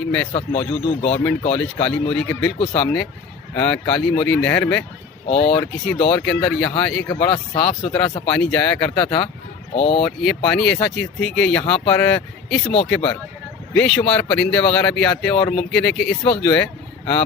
जी मैं इस वक्त मौजूद हूँ गवर्नमेंट कॉलेज काली मोरी के बिल्कुल सामने काली मोरी नहर में। और किसी दौर के अंदर यहाँ एक बड़ा साफ़ सुथरा सा पानी जाया करता था और ये पानी ऐसा चीज़ थी कि यहाँ पर इस मौके पर बेशुमार परिंदे वगैरह भी आते हैं। और मुमकिन है कि इस वक्त जो है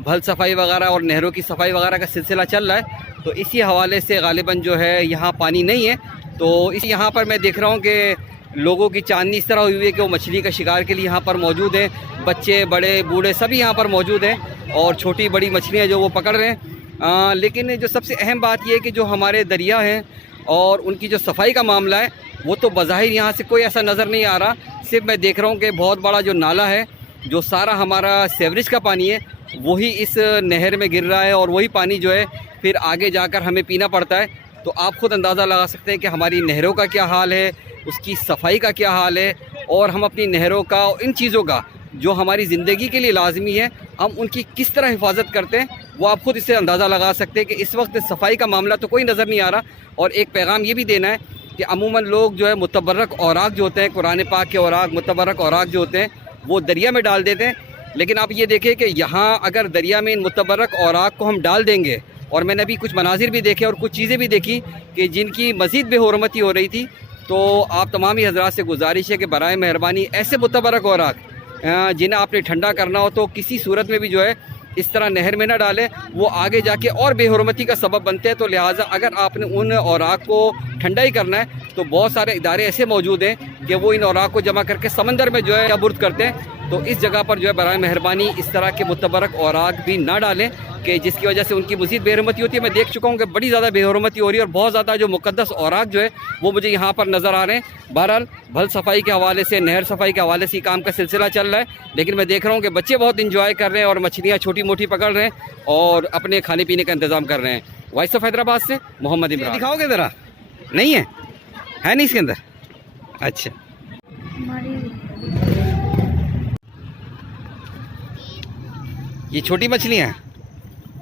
भल सफाई वगैरह और नहरों की सफाई वगैरह का सिलसिला चल रहा है, तो इसी हवाले से गालिबन जो है यहाँ पानी नहीं है। तो इस यहाँ पर मैं देख रहा हूँ कि लोगों की चांदनी इस तरह हुई है कि वो मछली का शिकार के लिए यहाँ पर मौजूद हैं। बच्चे बड़े बूढ़े सभी यहाँ पर मौजूद हैं और छोटी बड़ी मछलियाँ जो वो पकड़ रहे हैं। लेकिन जो सबसे अहम बात यह है कि जो हमारे दरिया हैं और उनकी जो सफाई का मामला है वो तो बज़ाहिर यहाँ से कोई ऐसा नज़र नहीं आ रहा। सिर्फ मैं देख रहा हूँ कि बहुत बड़ा जो नाला है, जो सारा हमारा सीवरेज का पानी है वही इस नहर में गिर रहा है और वही पानी जो है फिर आगे जाकर हमें पीना पड़ता है। तो आप ख़ुद अंदाज़ा लगा सकते हैं कि हमारी नहरों का क्या हाल है, उसकी सफाई का क्या हाल है और हम अपनी नहरों का और इन चीज़ों का जो हमारी ज़िंदगी के लिए लाजमी है हम उनकी किस तरह हिफाजत करते हैं, वो आप ख़ुद इससे अंदाज़ा लगा सकते हैं कि इस वक्त सफाई का मामला तो कोई नज़र नहीं आ रहा। और एक पैगाम ये भी देना है कि अमूमन लोग जो है मुतबर्रक औराक जो होते हैं, कुरान पाक के औराक, मुतबर्रक औराक जो होते हैं वो दरिया में डाल देते हैं। लेकिन आप ये देखें कि यहाँ अगर दरिया में इन मुतबर्रक औराक को हम डाल देंगे, और मैंने अभी कुछ मनाजिर भी देखे और कुछ चीज़ें भी देखी कि जिनकी मज़ीद बेहुरमती हो रही थी। तो आप तमाम ही हज़रात से गुजारिश है कि बराए मेहरबानी ऐसे मुतबर्रक औराक जिन्हें आपने ठंडा करना हो तो किसी सूरत में भी जो है इस तरह नहर में ना डालें, वो आगे जाके और बेहुरमती का सबब बनते हैं। तो लिहाजा अगर आपने उन औराक को ठंडा ही करना है तो बहुत सारे इदारे ऐसे मौजूद हैं कि वो इन औराक को जमा करके समंदर में जो है या बुर्द करते हैं। तो इस जगह पर जो है बराए मेहरबानी इस तरह के मुतबर्रक औराक भी ना डालें कि जिसकी वजह से उनकी मज़ीद बेहुरमती होती है। मैं देख चुका हूँ कि बड़ी ज़्यादा बेहुरमती हो रही है और बहुत ज़्यादा जो मुक़द्दस औराक जो है वो मुझे यहाँ पर नज़र आ रहे हैं। बहरहाल भल सफाई के हवाले से, नहर सफाई के हवाले से काम का सिलसिला चल रहा है, लेकिन मैं देख रहा हूँ कि बच्चे बहुत इंजॉय कर रहे हैं और मछलियाँ छोटी मोटी पकड़ रहे हैं और अपने खाने पीने का इंतज़ाम कर रहे हैं। वॉइस ऑफ हैदराबाद से मोहम्मद इमरान। दिखाओगे ज़रा? नहीं है नहीं इसके अंदर? अच्छा, ये छोटी मछलियाँ हैं,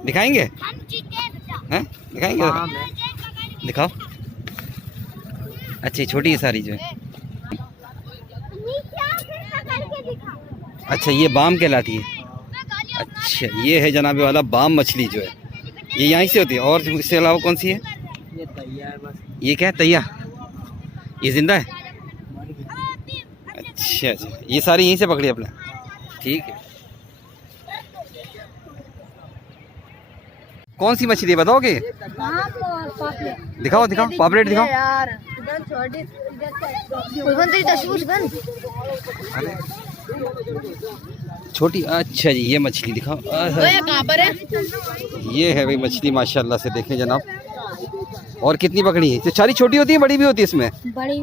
दिखाएंगे? हैं दिखाएंगे? दिखाओ। अच्छा, छोटी है सारी जो है। अच्छा, ये बाम कहलाती है। अच्छा, ये है जनाबे वाला बाम मछली जो है, ये यहीं से होती है। और इसके अलावा कौन सी है? ये तैया है बस। ये क्या है? तैया? ये जिंदा है? अच्छा अच्छा, ये सारी यहीं से पकड़ी अपने? ठीक है। कौन सी मछली बताओगे? दिखाओ दिखाओ, पापलेट दिखाओ। छोटी, अच्छा जी, ये मछली दिखाओ। कहाँ पर है? ये है भाई मछली, माशाल्लाह से देखें जनाब। और कितनी पकड़ी है? तो सारी छोटी होती है, बड़ी भी होती है इसमें? बड़ी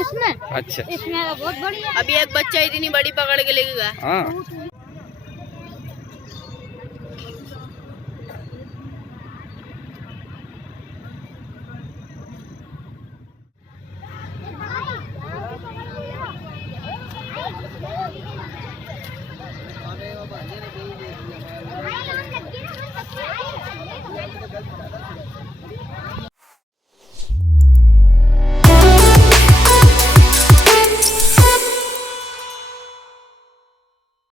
इसमें? अच्छा, इसमें बहुत बड़ी है। अभी एक बच्चा इतनी बड़ी पकड़ के लेके गया। हाँ